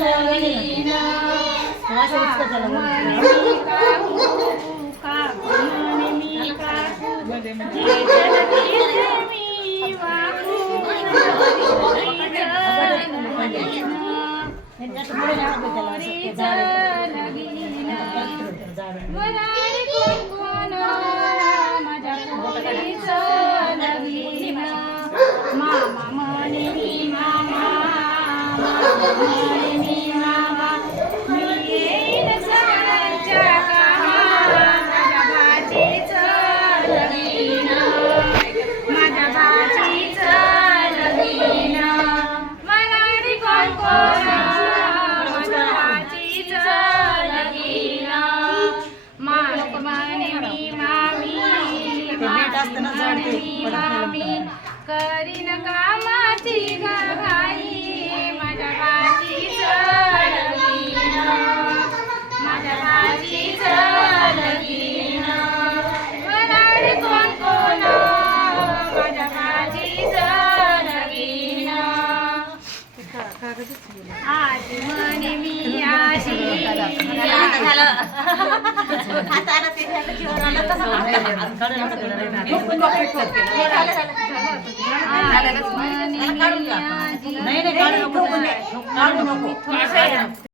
लगीना मामा म्हणे मी मामा म्हणे मी मामा मी येईन सगळ्यांच्या कामा माझ्या भाचीचं लगीना माझ्या भाचीचं लगीना मनारी कोण कोण माझ्या भाचीचं लगीना मालक म्हणे मी मामी मामी करीन कामाची घाई माझ्या भाचीचं लगीना माझ्या भाचीचं लगीना मनारी कोण कोण माझ्या भाचीचं लगीना आज म्हणे मी आशी नाही